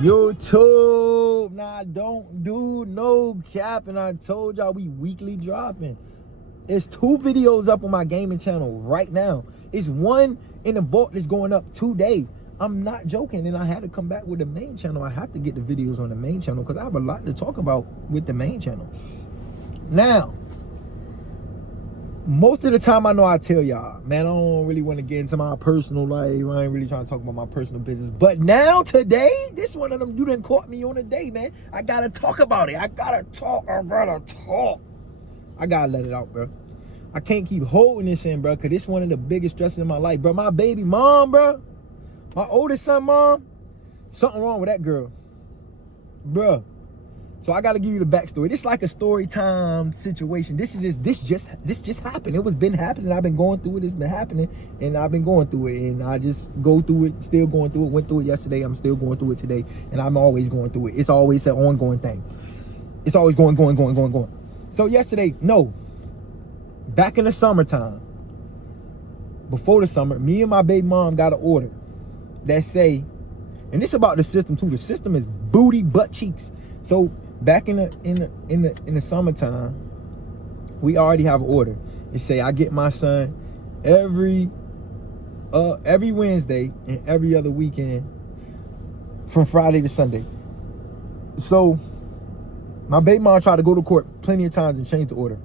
YouTube. Now I don't do no cap, and I told y'all we weekly dropping. It's 2 videos up on my gaming channel right now. It's one in the vault that's going up today. I'm not joking, and I had to come back with the main channel. I have to get the videos on the main channel because I have a lot to talk about with the main channel. Now, most of the time I know I tell y'all, man, I don't really want to get into my personal life. I ain't really trying to talk about my personal business. But now, today, this one of them, you done caught me on a day, man. I got to talk about it. I got to talk. I got to let it out, bro. I can't keep holding this in, bro, because this one of the biggest stresses in my life, bro. My baby mom, bro. My oldest son mom. Something wrong with that girl. Bro. So I got to give you the backstory. This is like a story time situation. This just happened. It was been happening. I've been going through it. It's been happening, and I've been going through it, and I just go through it. Still going through it. Went through it yesterday. I'm still going through it today, and I'm always going through it. It's always an ongoing thing. It's always going. So yesterday, back in the summertime, before the summer, me and my baby mom got an order that say, and this about the system too. The system is booty butt cheeks. So back in the summertime, we already have an order. It say I get my son every Wednesday and every other weekend from Friday to Sunday. So my baby mom tried to go to court plenty of times and change the order.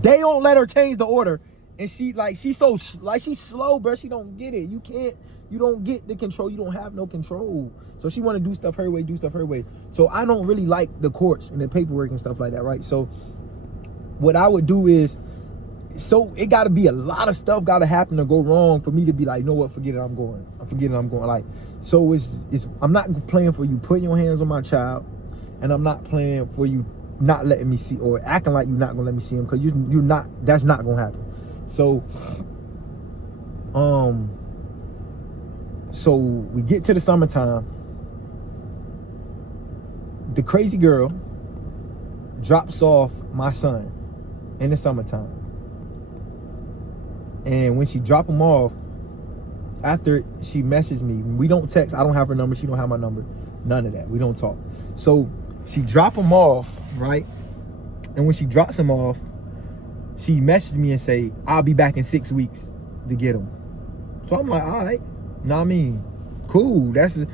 They don't let her change the order, and she's slow, bro. She don't get it. You don't get the control. You don't have no control. So she want to do stuff her way. So I don't really like the courts and the paperwork and stuff like that, right? So what I would do is, so it got to be a lot of stuff got to happen to go wrong for me to be like, you know what, forget it, I'm going. Like, so I'm not playing for you putting your hands on my child, and I'm not playing for you not letting me see or acting like you're not gonna let me see him, because you're not. That's not gonna happen. So so we get to the summertime. The crazy girl drops off my son in the summertime, and when she dropped him off, after she messaged me, we don't text. I don't have her number. She don't have my number. None of that. We don't talk. So she dropped him off, right? And when she drops him off, she messaged me and say, I'll be back in 6 weeks to get him. So I'm like, all right. Know what I mean? Cool. That's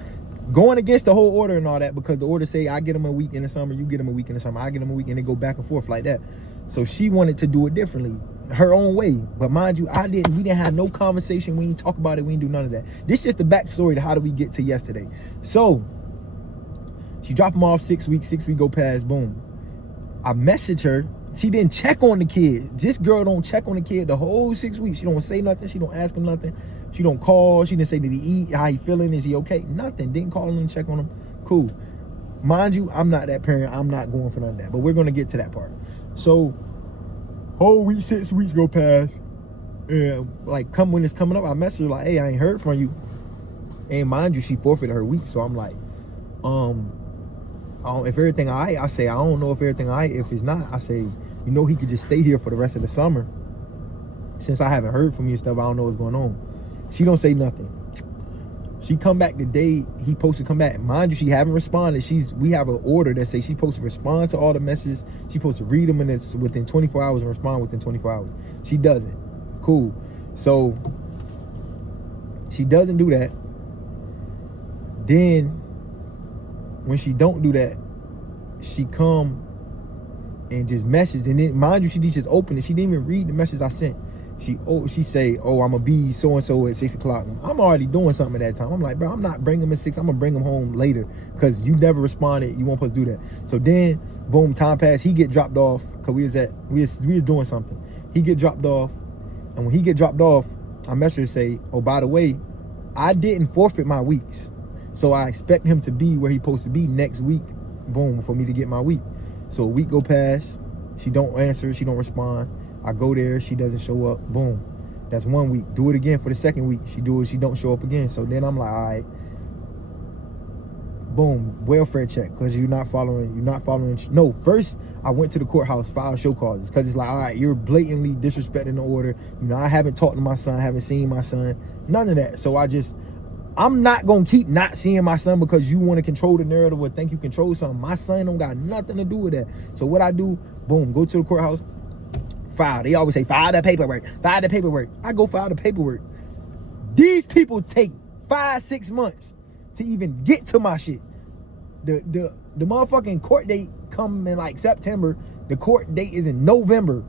going against the whole order and all that, because the order say I get him a week in the summer, you get him a week in the summer, I get him a week, and they go back and forth like that. So she wanted to do it differently, her own way. But mind you, we didn't have no conversation. We didn't talk about it. We didn't do none of that. This is the backstory to how do we get to yesterday. So she dropped him off 6 weeks. 6 weeks go past. Boom. I messaged her. She didn't check on the kid. This girl don't check on the kid the whole 6 weeks. She don't say nothing. She don't ask him nothing. She don't call. She didn't say, did he eat? How he feeling? Is he okay? Nothing. Didn't call him and check on him. Cool. Mind you, I'm not that parent. I'm not going for none of that. But we're going to get to that part. So whole week, 6 weeks go past. And like when it's coming up, I message her like, hey, I ain't heard from you. And mind you, she forfeited her week. So I'm like, if everything all right, I say, I don't know if everything all right. If it's not, I say, he could just stay here for the rest of the summer. Since I haven't heard from you and stuff, I don't know what's going on. She don't say nothing. She come back the day he supposed to come back. Mind you, she haven't responded. We have an order that says she's supposed to respond to all the messages. She's supposed to read them within 24 hours and respond within 24 hours. She doesn't. Cool. So she doesn't do that. Then when she don't do that, she come and just message, and then mind you, she just opened it. She didn't even read the message I sent. She say, I'm gonna be so and so at 6 o'clock. I'm already doing something at that time. I'm like, bro, I'm not bringing him at 6. I'm gonna bring him home later, because you never responded. You weren't supposed to do that. So then, boom, time passed. He get dropped off because we was doing something. He get dropped off, and when he get dropped off, I message her say, oh, by the way, I didn't forfeit my weeks. So I expect him to be where he's supposed to be next week, boom, for me to get my week. So a week go past, she don't answer, she don't respond. I go there, she doesn't show up, boom. That's 1 week. Do it again for the second week. She don't show up again. So then I'm like, all right, boom, welfare check, because you're not following. No, first I went to the courthouse, filed show causes, because it's like, all right, you're blatantly disrespecting the order. I haven't talked to my son, haven't seen my son, none of that. So I just I'm not gonna keep not seeing my son because you want to control the narrative or think you control something. My son don't got nothing to do with that. So what I do, boom, go to the courthouse, file. They always say, file the paperwork, file the paperwork. I go file the paperwork. These people take 5-6 months to even get to my shit. The motherfucking court date come in like September. The court date is in November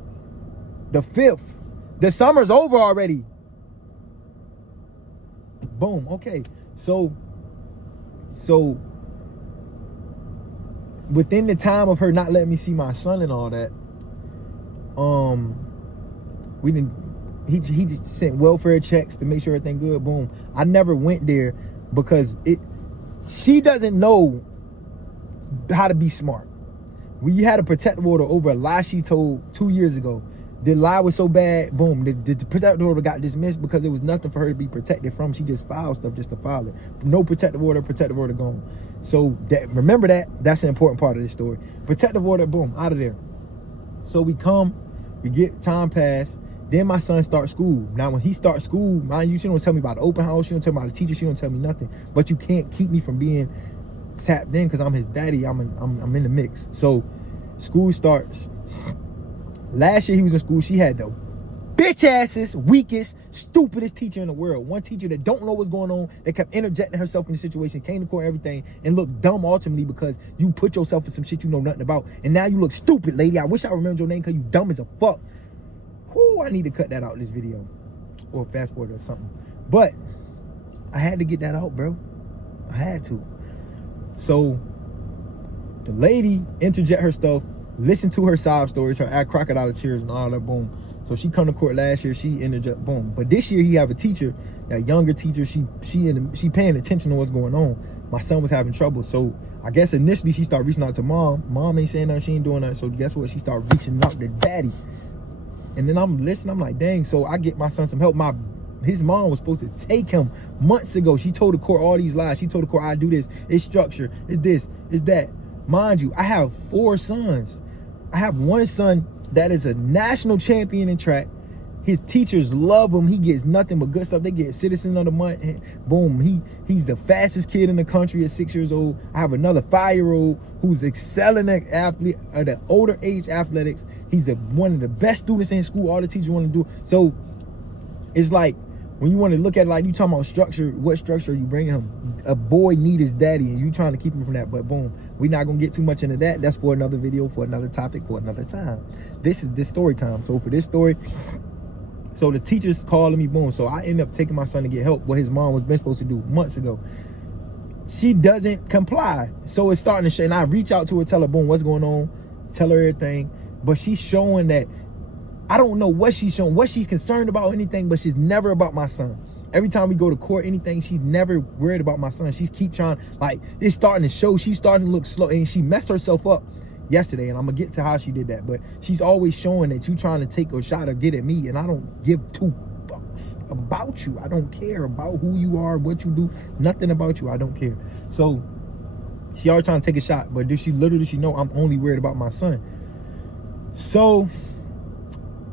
the 5th. The summer's over already. Boom. Okay. So within the time of her not letting me see my son and all that, he just sent welfare checks to make sure everything good. Boom. I never went there because she doesn't know how to be smart. We had a protective order over a lie she told 2 years ago. The lie was so bad, boom, the protective order got dismissed because there was nothing for her to be protected from. She just filed stuff just to file it. No protective order gone. So remember that's an important part of this story. Protective order, boom, out of there. So we get time pass. Then my son starts school. Now when he starts school, mind you, she don't tell me about the open house. She don't tell me about the teacher. She don't tell me nothing. But you can't keep me from being tapped in because I'm his daddy. I'm in the mix. So school starts. Last year he was in school. She had the bitch assest, weakest, stupidest teacher in the world. One teacher that don't know what's going on, that kept interjecting herself in the situation, came to court, everything, and looked dumb ultimately because you put yourself in some shit you know nothing about. And now you look stupid, lady. I wish I remembered your name because you dumb as a fuck. Whoo, I need to cut that out in this video. Or fast forward or something. But I had to get that out, bro. I had to. So the lady interject her stuff, listen to her sob stories, her crocodile tears and all that, boom. So she come to court last year, she interject, boom. But this year he have a teacher, that younger teacher, she paying attention to what's going on. My son was having trouble. So I guess initially she started reaching out to mom. Mom ain't saying nothing, she ain't doing nothing. So guess what? She started reaching out to daddy. And then I'm listening, I'm like, dang, so I get my son some help. His mom was supposed to take him months ago. She told the court all these lies. She told the court, I do this, it's structure, it's this, it's that. Mind you, I have 4 sons. I have one son that is a national champion in track. His teachers love him. He gets nothing but good stuff. They get Citizen of the Month. Boom. He's the fastest kid in the country at 6 years old. I have another 5-year-old who's excelling at the older age athletics. He's one of the best students in school. All the teachers want to do. So it's like, when you want to look at it, like you talking about structure, what structure are you bringing him? A boy need his daddy, and you trying to keep him from that. But boom, we're not gonna get too much into that. That's for another video, for another topic, for another time. This is this story time. So for this story, so the teacher's calling me, boom. So I end up taking my son to get help. What his mom was been supposed to do months ago. She doesn't comply. So it's starting to show. And I reach out to her, tell her, boom, what's going on? Tell her everything. But she's showing that. I don't know what she's showing, what she's concerned about, anything, but she's never about my son. Every time we go to court, anything, she's never worried about my son. She's keep trying, like, it's starting to show. She's starting to look slow, and she messed herself up yesterday, and I'm gonna get to how she did that. But she's always showing that you trying to take a shot or get at me, and I don't give 2 fucks about you. I don't care about who you are, what you do, nothing about you. I don't care. So she always trying to take a shot, but does she know I'm only worried about my son? So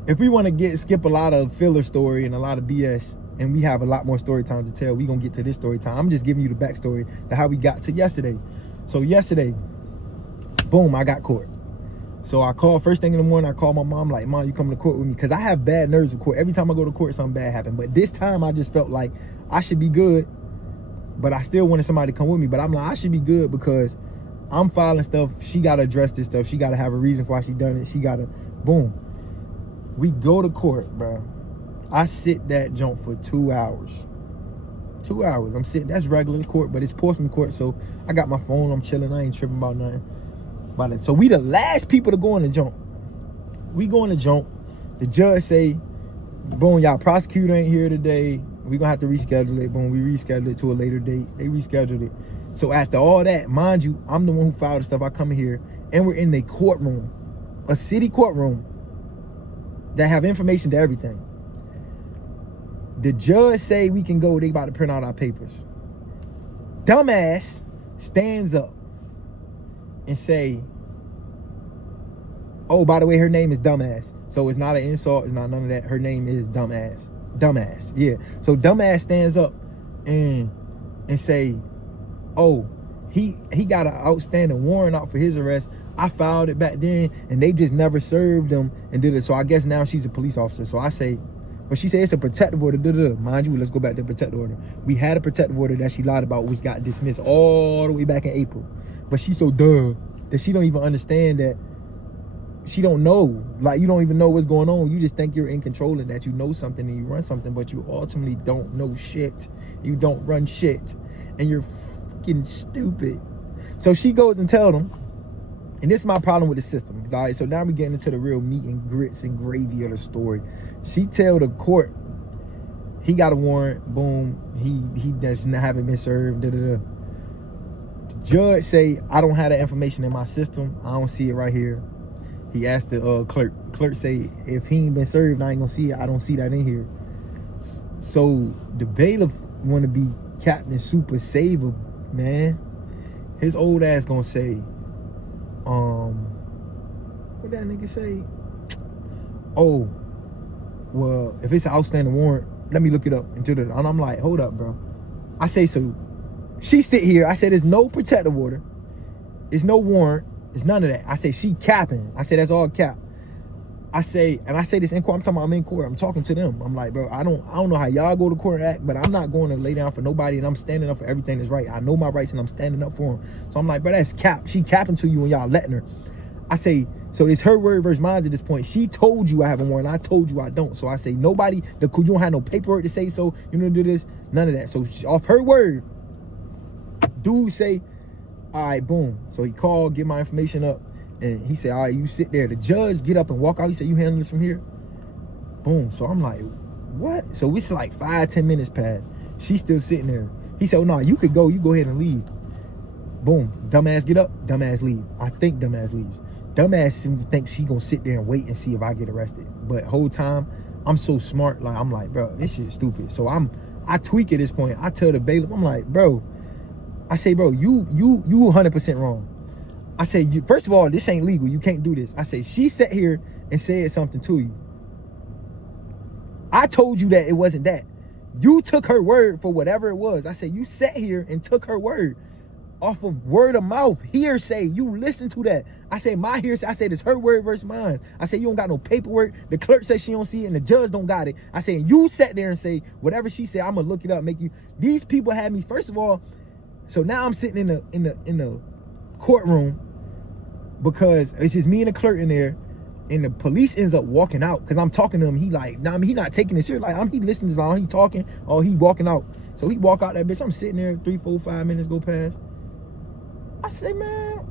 if we want to skip a lot of filler story and a lot of BS, and we have a lot more story time to tell, we gonna get to this story time. I'm just giving you the backstory to how we got to yesterday. So yesterday, boom, I got court. So I called first thing in the morning. I called my mom, like, Mom, you coming to court with me? Because I have bad nerves with court. Every time I go to court, something bad happened. But this time I just felt like I should be good, but I still wanted somebody to come with me. But I'm like, I should be good because I'm filing stuff. She got to address this stuff. She got to have a reason for why she done it. She got to, boom. We go to court, bro. I sit that jump for 2 hours. 2 hours. I'm sitting, that's regular court, but it's Portsmouth court, so I got my phone, I'm chilling, I ain't tripping about nothing. About it. So we the last people to go on the jump. We go on the jump. The judge say, boom, y'all prosecutor ain't here today. We gonna have to reschedule it. Boom, we rescheduled it to a later date. They rescheduled it. So after all that, mind you, I'm the one who filed the stuff. I come in here, and we're in the courtroom, a city courtroom, that have information to everything. The judge say we can go, they about to print out our papers. Dumbass stands up and say, oh, by the way, her name is Dumbass. So it's not an insult, it's not none of that. Her name is Dumbass. Dumbass, yeah. So Dumbass stands up and and say, oh, he got an outstanding warrant out for his arrest. I filed it back then, and they just never served him and did it. So I guess now she's a police officer. So I say, but she said it's a protective order. Mind you, let's go back to the protective order. We had a protective order that she lied about, which got dismissed all the way back in April. But she's so dumb that she don't even understand that she don't know. Like, you don't even know what's going on. You just think you're in control and that you know something and you run something, but you ultimately don't know shit. You don't run shit. And you're fucking stupid. So she goes and tells them, and this is my problem with the system. Right? So now we're getting into the real meat and grits and gravy of the story. She tell the court he got a warrant, boom, he does not haven't been served, The judge say, I don't have that information in my system. I don't see it right here. He asked the clerk. Clerk say, if he ain't been served, I ain't gonna see it. I don't see that in here. So the bailiff want to be Captain Super Saver, man. His old ass gonna say, what that nigga say? Oh, well, if it's an outstanding warrant, let me look it up. And I'm like, hold up, bro. I say, so she sit here. I said, there's no protective order. There's no warrant. It's none of that. I say, she capping. I say, that's all cap. I say this in court. I'm talking about I'm in court. I'm talking to them. I'm like, bro, I don't know how y'all go to court and act, but I'm not going to lay down for nobody, and I'm standing up for everything that's right. I know my rights, and I'm standing up for them. So I'm like, bro, that's cap. She capping to you, and y'all letting her. I say, so it's her word versus mine at this point. She told you I have a warrant. I told you I don't. So I say, nobody, you don't have no paperwork to say so. You don't do this. None of that. So off her word, dude say, all right, boom. So he called, get my information up, and he said, all right, you sit there. The judge get up and walk out. He said, you handle this from here? Boom. So I'm like, what? So it's like 5-10 minutes past. She's still sitting there. He said, oh, no, you could go. You go ahead and leave. Boom. Dumbass get up. Dumbass leave. I think dumbass leaves. Dumbass thinks he gonna sit there and wait and see if I get arrested. But whole time, I'm so smart. Like, I'm like, bro, this shit is stupid. So I tweak at this point. I tell the bailiff, I'm like, bro, I say, bro, you 100% wrong. I say, first of all, this ain't legal. You can't do this. I say, she sat here and said something to you. I told you that it wasn't that. You took her word for whatever it was. I said, you sat here and took her word off of word of mouth, hearsay. You listen to that. I say, my hearsay. I said, it's her word versus mine. I said, you don't got no paperwork. The clerk says she don't see it, and the judge don't got it. I said, you sat there and say, whatever she said, I'm gonna look it up, make you. These people had me, first of all, so now I'm sitting in the courtroom because it's just me and the clerk in there, and the police ends up walking out because I'm talking to him. He like, nah, I mean, he not taking it serious. Like, he listening to all he talking, or he walking out. So he walk out that bitch. I'm sitting there, 3, 4, 5 minutes go past. I say, man,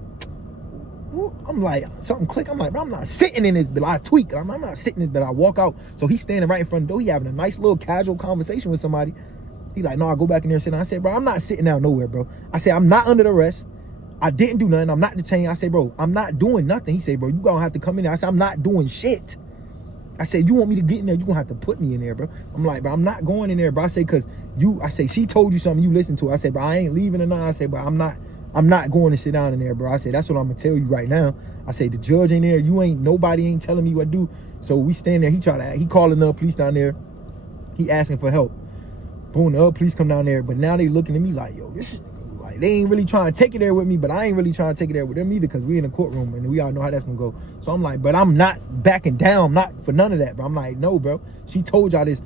I'm like, something click. I'm like, bro, I'm not sitting in this bill. I tweak. I'm not sitting in this bill. I walk out. So he's standing right in front of the door. He having a nice little casual conversation with somebody. He like, no, I go back in there and sit down. I said, bro, I'm not sitting down nowhere, bro. I said, I'm not under the arrest. I didn't do nothing. I'm not detained. I said, bro, I'm not doing nothing. He said, bro, you gonna have to come in there. I said, I'm not doing shit. I said, you want me to get in there, you gonna have to put me in there, bro. I'm like, bro, I'm not going in there, bro. I say, cause I say, she told you something, you listened to it. I said, bro, I ain't leaving or not. I said, bro, I'm not going to sit down in there, bro. I said, that's what I'm gonna tell you right now. I say, the judge ain't there. Nobody ain't telling me what to do. So we stand there. He calling the police down there. He asking for help. Boom, the other police come down there. But now they looking at me like, yo, this is like, they ain't really trying to take it there with me, but I ain't really trying to take it there with them either, because we in a courtroom and we all know how that's gonna go. So I'm like, but I'm not backing down. I'm not for none of that, bro. I'm like, no, bro. She told y'all this.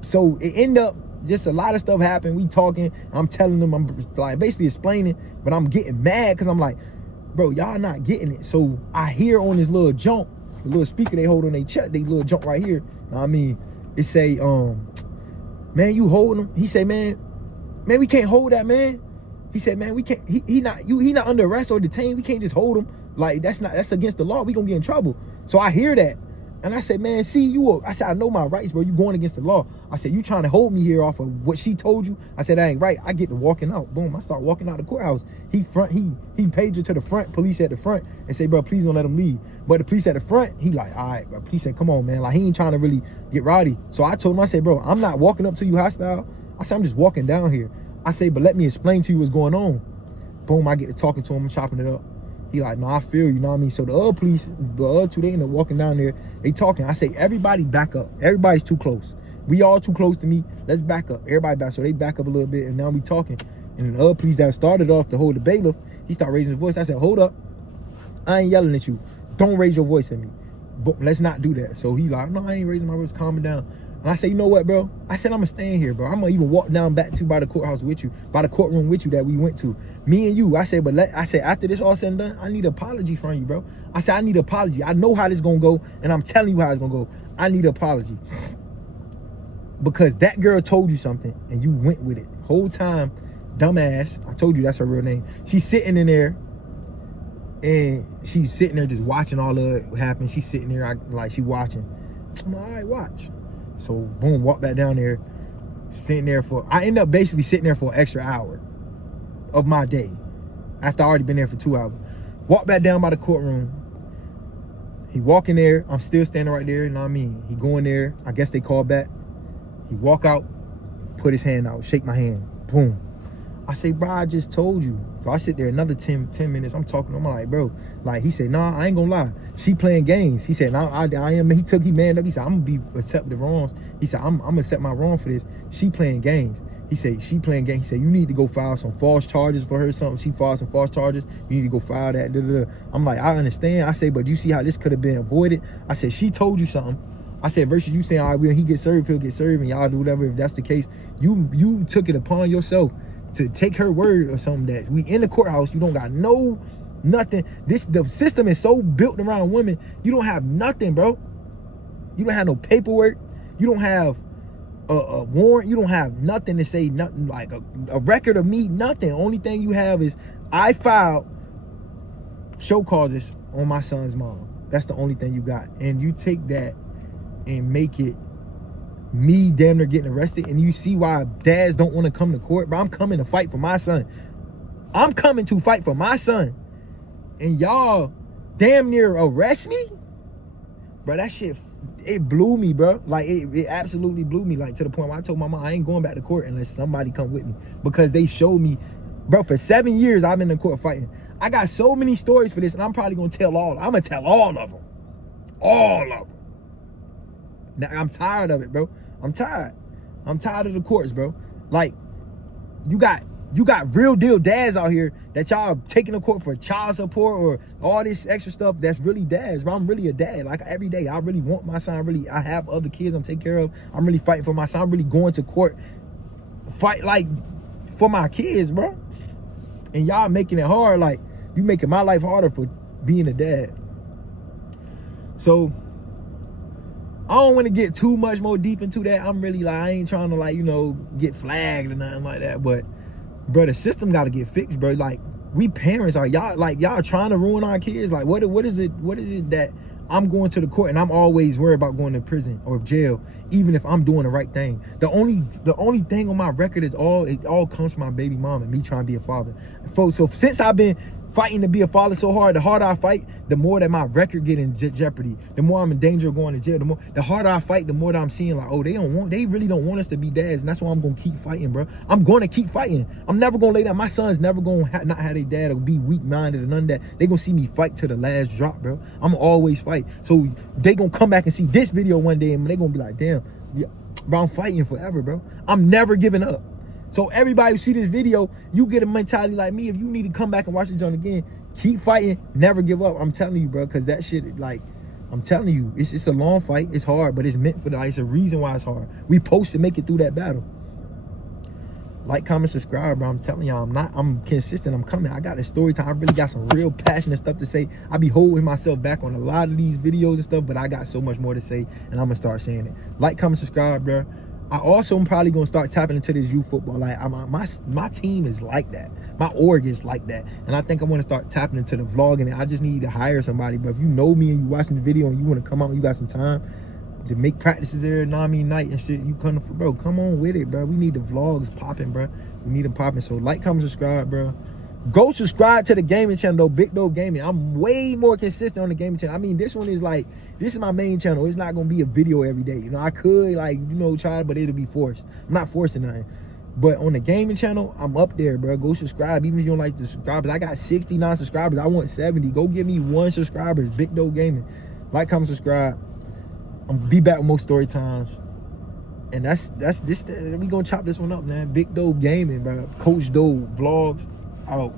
So it ended up, just a lot of stuff happened. We talking. I'm telling them, I'm like basically explaining, but I'm getting mad because I'm like, bro, y'all not getting it. So I hear on this little jump, the little speaker they hold on their chest, they little jump right here. I mean, it say, man, you holding him? He say, man, we can't hold that, man. He said, man, we can't. He not under arrest or detained. We can't just hold him. Like, that's against the law. We gonna get in trouble. So I hear that. And I said, man, see, I said, I know my rights, bro. You going against the law. I said, you trying to hold me here off of what she told you? I said, that ain't right. I get to walking out. Boom, I start walking out the courthouse. He paged her to the front, police at the front, and say, bro, please don't let him leave. But the police at the front, he like, all right, bro. Police said, come on, man. Like, he ain't trying to really get rowdy. So I told him, I said, bro, I'm not walking up to you hostile. I said, I'm just walking down here. I say, but let me explain to you what's going on. Boom, I get to talking to him, chopping it up. He like, no, I feel you, know what I mean? So the other two, they end up walking down there. They talking. I say, everybody back up. Everybody's too close. We all too close to me. Let's back up. Everybody back. So they back up a little bit, and now we talking. And the other police that started off to hold the bailiff, he started raising his voice. I said, hold up. I ain't yelling at you. Don't raise your voice at me. But let's not do that. So he like, no, I ain't raising my voice. Calm it down. And I said, you know what, bro? I said, I'm going to stay in here, bro. I'm going to even walk down back to by the courthouse with you, by the courtroom with you that we went to. Me and you. I said, after this all said and done, I need an apology from you, bro. I said, I need an apology. I know how this going to go, and I'm telling you how it's going to go. I need an apology. Because that girl told you something, and you went with it. Whole time, dumbass, I told you that's her real name. She's sitting in there, and she's sitting there just watching all of it happen. She's sitting there like she watching. I'm like, all right, watch. So boom, walk back down there, sitting there I end up basically sitting there for an extra hour of my day after I already been there for 2 hours. Walk back down by the courtroom. He walk in there. I'm still standing right there. You know what I mean? He go in there. I guess they call back. He walk out, put his hand out, shake my hand. Boom. I say, bro, I just told you. So I sit there another 10 minutes. I'm talking to him. I'm like, bro, like, he said, nah, I ain't gonna lie. She playing games. He said, nah, I am. He manned up. He said, I'm gonna accept the wrongs. He said, I'm gonna accept my wrong for this. She playing games. He said, she playing games. He said, you need to go file some false charges for her. Something. She filed some false charges. You need to go file that. I'm like, I understand. I say, but you see how this could have been avoided? I said, she told you something. I said, versus you saying, all right, when he get served, he'll get served, and y'all do whatever. If that's the case, you took it upon yourself to take her word or something that we in the courthouse, you don't got nothing. The system is so built around women, you don't have nothing, bro. You don't have no paperwork. You don't have a warrant. You don't have nothing to say, nothing like a record of me, nothing. Only thing you have is I filed show causes on my son's mom. That's the only thing you got. And you take that and make it me damn near getting arrested, and you see why dads don't want to come to court. But I'm coming to fight for my son. I'm coming to fight for my son, and y'all damn near arrest me, bro. That shit, it blew me, bro. Like it absolutely blew me. Like to the point where I told my mom I ain't going back to court unless somebody come with me, because they showed me, bro. For 7 years I've been in court fighting. I got so many stories for this, and I'm probably gonna tell all. I'm gonna tell all of them, all of them. Now, I'm tired of it, bro. I'm tired of the courts, bro. Like, you got real deal dads out here that y'all taking to court for child support or all this extra stuff that's really dads, bro. I'm really a dad. Like, every day, I really want my son. I have other kids I'm taking care of. I'm really fighting for my son. I'm really going to court, fight, like, for my kids, bro. And y'all making it hard. Like, you making my life harder for being a dad. So I don't want to get too much more deep into that. I'm really like, I ain't trying to, like, you know, get flagged or nothing like that. But, bro, the system got to get fixed, bro. Like, we parents are, y'all trying to ruin our kids. Like, what is it that I'm going to the court and I'm always worried about going to prison or jail, even if I'm doing the right thing? The only thing on my record is it all comes from my baby mom and me trying to be a father. So since I've been fighting to be a father so hard, the harder I fight, the more that my record get in jeopardy, the more I'm in danger of going to jail, the harder I fight, the more that I'm seeing like, oh, they really don't want us to be dads, and that's why I'm gonna keep fighting, bro. I'm gonna keep fighting. I'm never gonna lay down. My son's never gonna not have a dad or be weak-minded or none of that. They gonna see me fight to the last drop, bro. I'm always fight. So they gonna come back and see this video one day, and they gonna be like, damn, yeah, bro, I'm fighting forever, bro. I'm never giving up. So everybody who see this video, you get a mentality like me. If you need to come back and watch the joint again, keep fighting, never give up. I'm telling you, bro, because that shit, like, I'm telling you, it's a long fight. It's hard, but it's meant for that. It's a reason why it's hard. We supposed to make it through that battle. Like, comment, subscribe, bro. I'm telling y'all, I'm consistent. I'm coming. I got a story time. I really got some real passionate stuff to say. I be holding myself back on a lot of these videos and stuff, but I got so much more to say, and I'm gonna start saying it. Like, comment, subscribe, bro. I also am probably gonna start tapping into this youth football. Like, my team is like that. My org is like that, and I think I want to start tapping into the vlogging. And I just need to hire somebody. But if you know me and you watching the video and you want to come out and you got some time to make practices there, night and shit, you come, bro. Come on with it, bro. We need the vlogs popping, bro. We need them popping. So like, comment, subscribe, bro. Go subscribe to the gaming channel, though, Big Dope Gaming. I'm way more consistent on the gaming channel. I mean, this one is like, this is my main channel. It's not gonna be a video every day. You know, I could, like, you know, try, but it'll be forced. I'm not forcing nothing. But on the gaming channel, I'm up there, bro. Go subscribe, even if you don't like the subscribers. I got 69 subscribers. I want 70. Go give me 1 subscriber. Big Dope Gaming. Like, comment, subscribe. I'm gonna be back with more story times. And that's this. We gonna chop this one up, man. Big Dope Gaming, bro. Coach Dope Vlogs out.